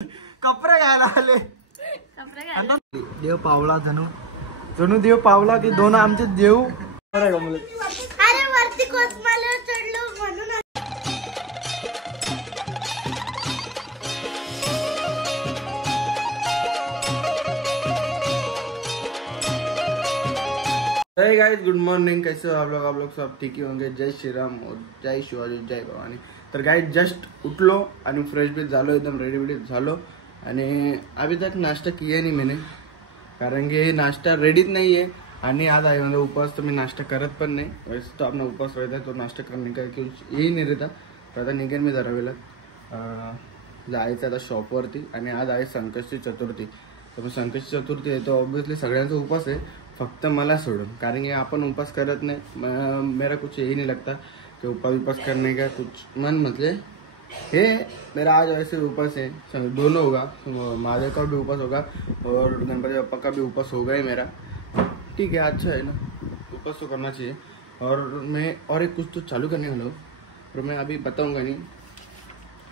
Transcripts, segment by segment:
कपडे घ्यायला आले. देव पावला जणू जणू देव पावला की दोन आमचे देव. अरे वरती कोसमाल्यावर चढलो म्हणून. जय गाइस, गुड मॉर्निंग. कैसे हो आप लोग सब ठीक ही होंगे. जय श्री राम और जय शिवाजी, जय भवानी. तर गाइस जस्ट उठलो आणि फ्रेश भी झालो, एकदम रेडी वेडी झालो. आणि अभी तक नाश्ता किया नहीं मैंने, कारण की नाश्ता रेडीच नहीं है. आणि आज आहे म्हणजे उपवास, तो मी नाश्ता करत पण नाही. वैसे तो अपना उपवास रहता है तो नाश्ता करने का कुछ यही नहीं रहता. तर आता निघेन मी जरा वेळात जायचं आता शॉपवरती. आणि आज आहे संकष्टी चतुर्थी. तर मग संकष्टी चतुर्थी आहे तो ऑब्विसली सगळ्यांचा उपवास आहे, फक्त मला सोडून. कारण की आपण उपवास करत नाही. मेरा कुछ यही नहीं लगता कि उपवास करने का कुछ मन, मतलब हे मेरा आज ऐसे उपवास है. दोनों होगा, महादेव का भी उपवास होगा और गणपति बप्पा का भी उपवास होगा ही मेरा. ठीक है, अच्छा है ना, उपवास तो करना चाहिए. और मैं और एक कुछ तो चालू करने वाला हूँ, और मैं अभी बताऊंगा नहीं,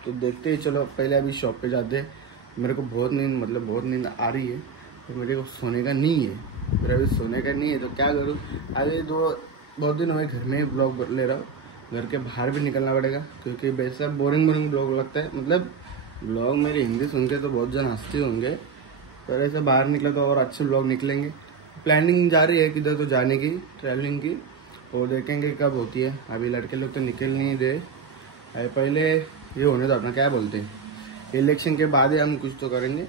तो देखते ही चलो. पहले अभी शॉप पे जाते हैं. मेरे को बहुत नींद आ रही है, तो मेरे को सोने का नहीं है. मेरा अभी सोने का नहीं है तो क्या करूँ. अभी बहुत दिन हुए घर में ही ब्लॉग ले रहा हूँ. घर के बाहर भी निकलना पड़ेगा, क्योंकि वैसा बोरिंग ब्लॉग लगता है. मतलब ब्लॉग मेरी हिंदी सुन के तो बहुत जन हंसते होंगे, पर ऐसे बाहर निकला तो और अच्छे ब्लॉग निकलेंगे. प्लानिंग जारी है किधर तो जाने की, ट्रैवलिंग की, और देखेंगे कब होती है. अभी लड़के लोग तो निकल नहीं दे. पहले ये होने दो, अपना क्या बोलते हैं, इलेक्शन के बाद ही हम कुछ तो करेंगे.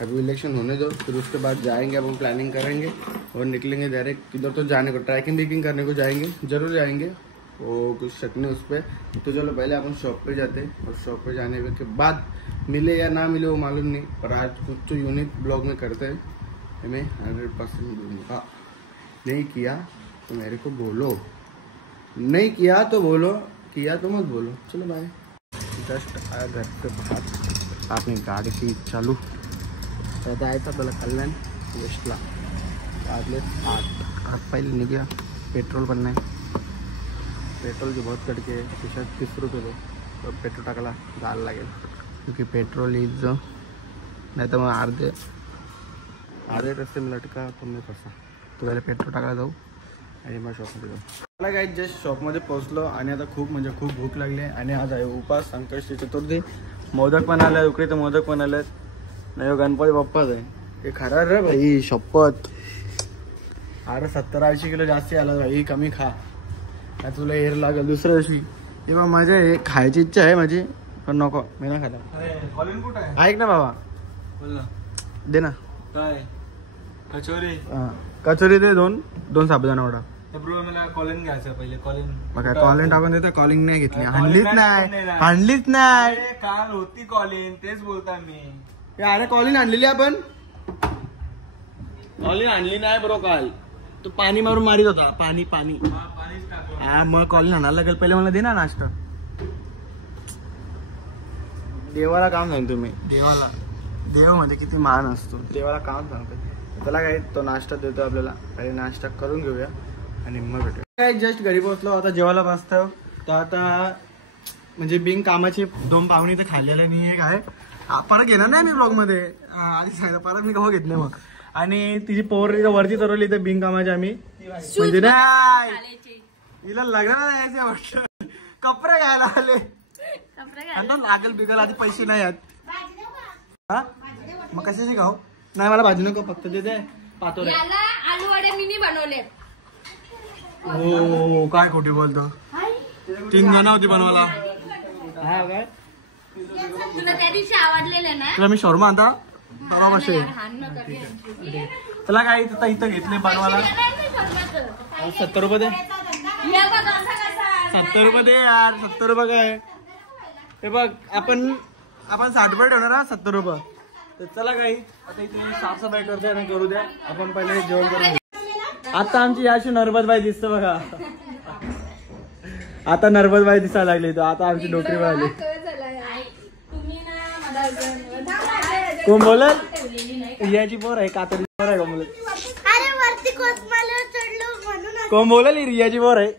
अभी इलेक्शन होने दो, फिर उसके बाद जाएंगे, अब हम प्लानिंग करेंगे और निकलेंगे डायरेक्ट किधर तो जाने को. ट्रैकिंग करने को जाएंगे, जरूर जाएंगे, वो कुछ शक नहीं उस पर. तो चलो पहले अपन शॉप पे जाते हैं, और शॉप पे जाने के बाद मिले या ना मिले वो मालूम नहीं, पर आज कुछ तो यूनिक ब्लॉग में करते हैं. मैं 100% दूंगा. नहीं किया तो मेरे को बोलो, नहीं किया तो बोलो, किया तो मत बोलो. चलो बाय. जस्ट आया घर से बाहर, आपने गाड़ी की चालू जायचं आपल्याला कल्याण वेस्टला. वाजले 8 पहिले निघूया. पेट्रोल पण नाही, पेट्रोल की बहुत कटके आहे. शायद 30 रुपये दो, तो पेट्रोल टाकायला जायला लागेल, क्योंकि पेट्रोल इज नाही तर मग आधे रस्ते में लटका तो मी फसा. तो पहिले पेट्रोल टाकायला जाऊ आणि मग शॉपमध्ये जाऊ. मला काय जस्ट शॉपमध्ये पोहोचलो आणि आता खूप भूक लागली आहे. आणि आज आहे उपास, संकष्टी चतुर्थी. मोदक पण आले, उकडे तर मोदक पण आलेत. नाही गणपती बाप्पाच आहे ते. खरं रे भाई, शपथ. अरे 70-80 किलो जास्ती आला भाई, कमी खा, तुला हेर लागेल दुसऱ्या दिवशी. तेव्हा माझ्या हे खायची इच्छा आहे माझी, पण नको, मी ना खाला. ऐक ना बाबा, दे ना काय कचोरी. कचोरी दे, दोन साबुदाणा वडा. ब्रो मला कॉलिन घ्यायचं पहिले. कॉलिन बघा, कॉलिन टाकून देतो. कॉलिंग नाही घेतली, हाणलीच नाही. काल होती कॉलिन, तेच बोलता मी. अरे कॉलिन आणलेली आपण, कॉलिन आणली नाही ब्रो काल. तो पाणी मारून मारित होता, पाणी. हा मग कॉलिन आणायला लागेल. पहिले मला दे ना नाश्ता. देवाला काम सांगतो मी, देवाला. देव म्हणजे किती मान असतो, देवाला काम सांगतो. त्याला काय, तो नाश्ता देतो आपल्याला. पहिले नाश्ता करून घेऊया आणि मग भेटूया. काय जस्ट घरी पोहोचलो, आता जेवायला बसतो. तर आता म्हणजे बिन कामाची 2 पाहुणे तर खाल्लेले नाही आहे. काय परत घेणार नाही मी ब्लॉग मध्ये, आधी सांगितलं. परत मी कवा घेत नाही मग. आणि तिची पोर वरती तरवली तर बिन कामाची आम्ही, म्हणजे नाही हिला लग्नाला जायचं वाटतं. कपडे घ्यायला आले, लागल बिगल. आधी पैसे नाही आहेत. हा मग कशाची खाऊ. नाही मला भाजी नको, फक्त देते पातोरे. आलू वडे मिनी बनवले. हो काय खोटी बोलतो. 3 जण होती बनवायला. हा काय तुला त्या दिवशी आवडलेलं ना, तुला मी शॉर्मा आता बरोबर असे. त्याला काय इथं घेतले बनवायला. 70 रुपये दे. 70 रुपये दे यार. 70 रुपये काय हे बघ. आपण 60 रुपये ठेवणार हा, 70 रुपये. तर चला काही आता इथे साफसफाई करते आणि करू द्या. आपण पहिले जेवण करू. आता आमची याशी नर्मदबाई दिसत बघा. आता नर्मदबाई दिसायला लागली. तर आता आमची नोकरी वाढली. कोण बोलल, रियाची पोर आहे, कातरी पोर आहे. कोण बोलत, कोण बोलल, रियाची पोर आहे.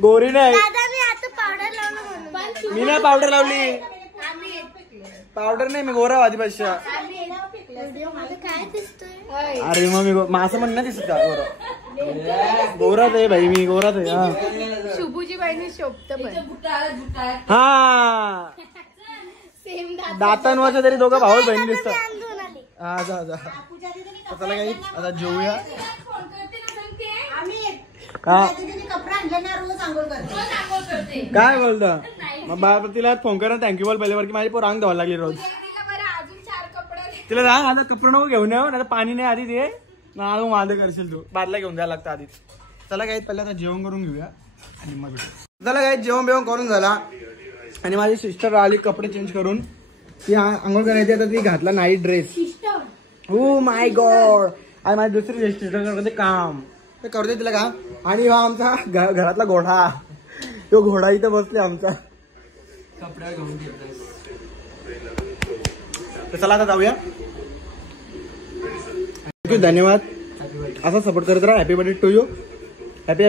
गोरी नाही. पावडर लावलं म्हणून. मी नाही पावडर लावली. पावडर नाही, मी गोरा आधीपेक्षा. काय दिसतोय? अरे मग मी असं म्हणणं दिसत का गोरा? गोराच आहे भाई, मी गोराच आहे. हा शुभूची बहिणी शोभत पण. हा सेम दातांवरच्या तरी दोघं भाऊ बहीण दिसतात. हा जा जा. चला काही आता जेवूया. हा काय बोलता मग बाबा तिला फोन करा थँक्यू बोल पहिले की माझी रांग धावायला लागली रोज. तिला जा आता कपडे नको घेऊन येऊ नाही पाणी नाही आधी ते ना माझं करशील तू बादला घेऊन द्यायला लागतं आधीच. चला काही पहिले आता जेवण करून घेऊया आणि मग चला काही जेवण बिवण करून झाला आणि माझी सिस्टर आली कपडे चेंज करून. ती आंघोळ करायची आता ती घातला नाईट ड्रेस. हो माय गॉड. आणि माझी दुसरी सिस्टर करते काम ते करते तिला काम. आणि हा आमचा घरातला घोडा तो घोडा इथं बसले आमचा कपड्या घेऊन. चला आता जाऊया. धन्यवाद असा सपोर्ट करत राहा. Happy birthday to you. Happy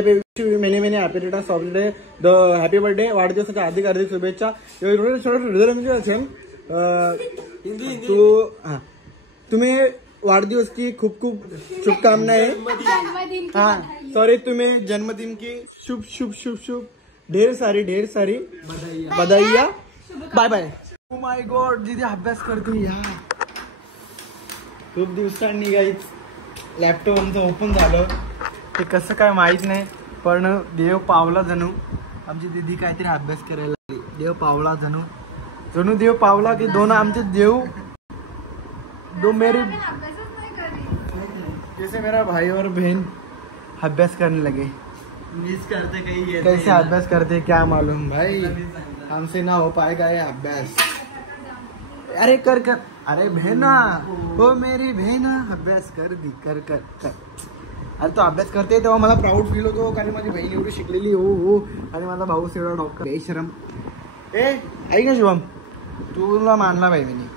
many many happy returns of day. The happy birthday. वाढदिवसाच्या हार्दिक शुभेच्छा. असेल तू हा तुम्ही वाढदिवस की खूप खूप शुभकामनाएं. हाँ सॉरी तुम्हें जन्मदिन की शुभ शुभ शुभ शुभ ढेर सारी बधाइया. Bye bye. Oh my god दीदी अभ्यास करते या. खूप दिवसांनी गाईच लॅपटॉप आमचं ओपन झालं. ते कसं काय माहित नाही पण देव पावला जणू आमची दीदी काहीतरी अभ्यास करायला लागली. देव पावला जणू देव पावला की दोन आमचे देव दो मेरी जैसे मेरा भाई और बहन अभ्यास करने लगे. मिस करते कहीं कैसे अभ्यास करते क्या मालूम भाई. हमसे ना हो पाएगा ये अभ्यास. अरे कर कर. अरे बहना हो मेरी बहना अभ्यास कर दी कर कर कर. अरे तो अभ्यास करते तेव्हा मला प्राऊड फील होतो कारण माझी बहीण एवढी शिकलेली हो आणि माझा भाऊ एवढा डॉक्टर. बेशरम. ऐक ना शुभम तुला मानला भाई मी.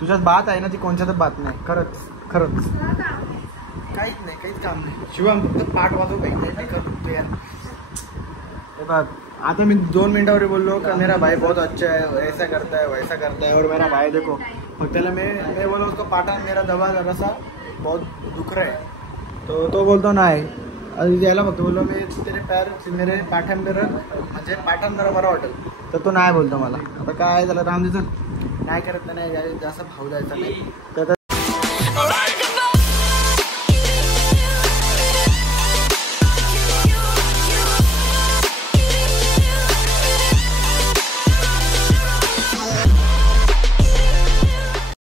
तुझ्यात बात आहे ना ती कोणच्यात बात नाही. खरंच काहीच नाही काहीच काम नाही. शिवम फक्त पाठ वाजव पाहिजे करतो यार. आता मी 2 मिनटावर बोललो का मेरा भाई बहुत अच्छा है ऐसा करता है वैसा करता है और मेरा भाई देखो मग त्याला मैं बोला उसको पाठा मेरा दबा जरा सा बहुत दुख रहा है तो बोलतो नाही. यायला फक्त बोललो मी तेरे पैर मेरे पाठ्यान म्हणजे पाठ्यान जरा बरं वाटेल तर तो नाही बोलतो मला. आता काय झालं रामजी चल नाही करत नाही जास्त भाऊ जायचा नाही तर